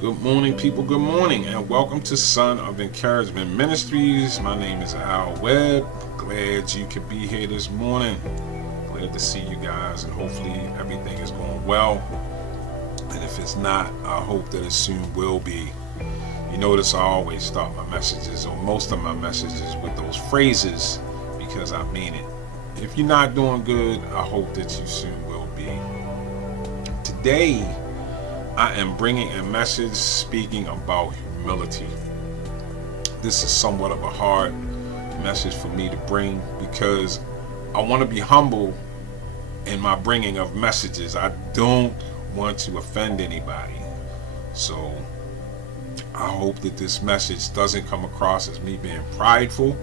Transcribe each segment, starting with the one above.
Good morning, people. Good morning, and welcome to Son of Encouragement Ministries. My name is Al Webb. Glad you could be here this morning. Glad to see you guys, and hopefully everything is going well. And if it's not, I hope that it soon will be. You notice I always start my messages, or most of my messages, with those phrases because I mean it. If you're not doing good, I hope that you soon will be. Today, I am bringing a message speaking about humility. This is somewhat of a hard message for me to bring because I want to be humble in my bringing of messages. I don't want to offend anybody. So I hope that this message doesn't come across as me being prideful,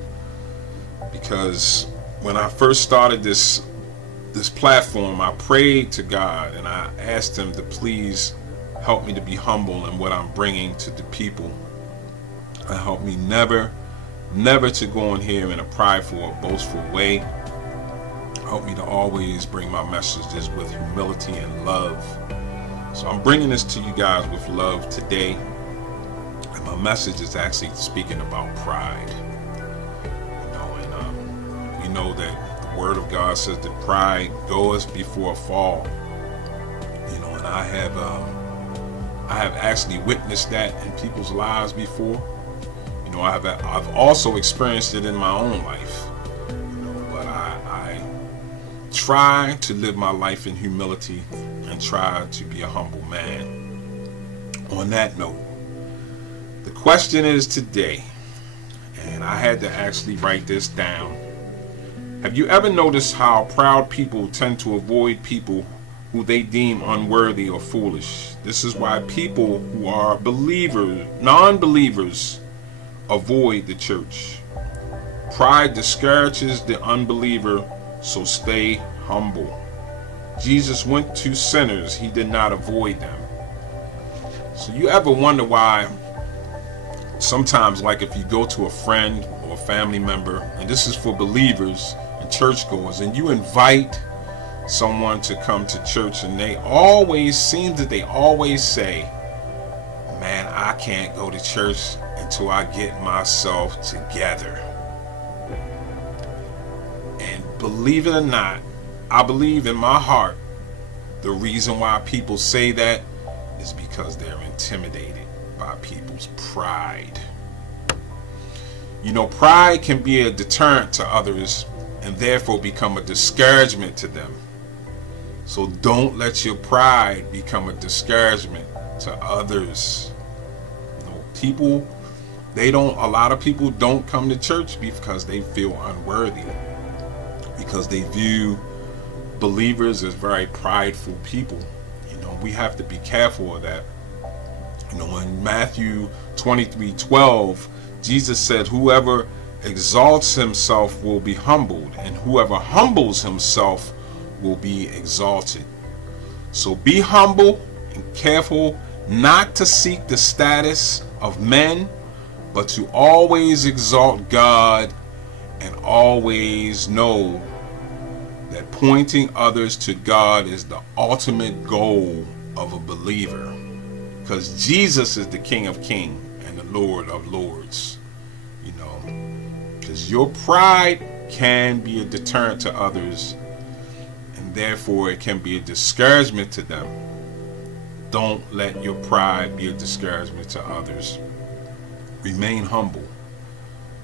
because when I first started this platform, I prayed to God and I asked Him to please help me to be humble in what I'm bringing to the people. And help me never to go in here in a prideful or boastful way. Help me to always bring my messages with humility and love. So I'm bringing this to you guys with love today. And my message is actually speaking about pride. We know that the Word of God says that pride goeth before a fall. And I have actually witnessed that in people's lives before. I've also experienced it in my own life. But I try to live my life in humility and try to be a humble man. On that note, the question is today, and I had to actually write this down. Have you ever noticed how proud people tend to avoid people who they deem unworthy or foolish? This is why people who are non-believers, avoid the church. Pride discourages the unbeliever, so stay humble. Jesus went to sinners, He did not avoid them. So you ever wonder why sometimes, like if you go to a friend or a family member, and this is for believers and churchgoers, and you invite someone to come to church, and they always say, man, I can't go to church until I get myself together. And believe it or not, I believe in my heart the reason why people say that is because they're intimidated by people's pride. Pride can be a deterrent to others and therefore become a discouragement to them. So don't let your pride become a discouragement to others. A lot of people don't come to church because they feel unworthy, because they view believers as very prideful people. We have to be careful of that. In Matthew 23:12, Jesus said, whoever exalts himself will be humbled, and whoever humbles himself will be exalted. So be humble and careful not to seek the status of men, but to always exalt God, and always know that pointing others to God is the ultimate goal of a believer, because Jesus is the King of Kings and the Lord of Lords. Because your pride can be a deterrent to others, and therefore it can be a discouragement to them. Don't let your pride be a discouragement to others. Remain humble,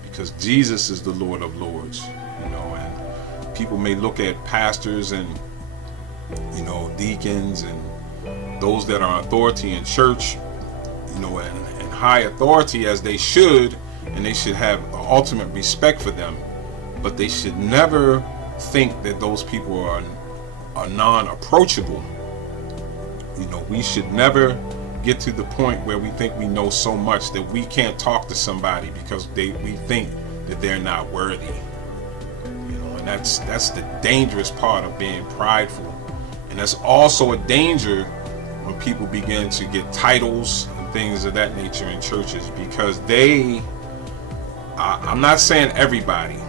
because Jesus is the Lord of Lords. And people may look at pastors and deacons and those that are authority in church, and high authority, as they should, and they should have ultimate respect for them, but they should never think that those people are non-approachable. We should never get to the point where we think we know so much that we can't talk to somebody because we think that they're not worthy. And that's the dangerous part of being prideful. And that's also a danger when people begin to get titles and things of that nature in churches, because I'm not saying everybody,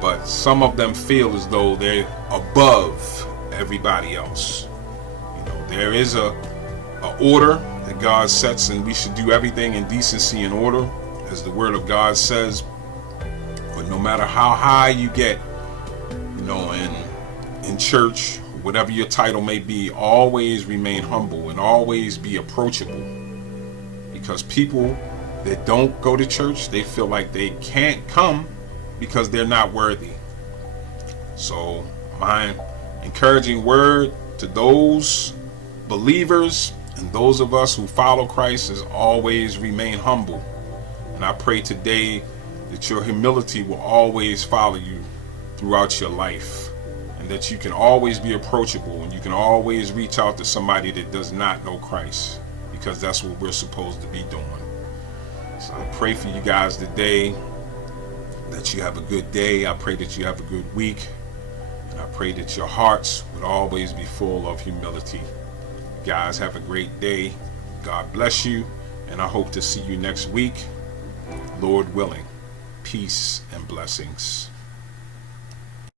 but some of them feel as though they're above everybody else. There is a order that God sets, and we should do everything in decency and order, as the Word of God says. But no matter how high you get, in church, whatever your title may be, always remain humble and always be approachable. Because people that don't go to church, they feel like they can't come because they're not worthy. So my encouraging word to those believers and those of us who follow Christ is always remain humble. And I pray today that your humility will always follow you throughout your life, and that you can always be approachable, and you can always reach out to somebody that does not know Christ, because that's what we're supposed to be doing. So I pray for you guys today that you have a good day. I pray that you have a good week, and I pray that your hearts would always be full of humility. Guys, have a great day. God bless you, and I hope to see you next week, Lord willing. Peace and blessings.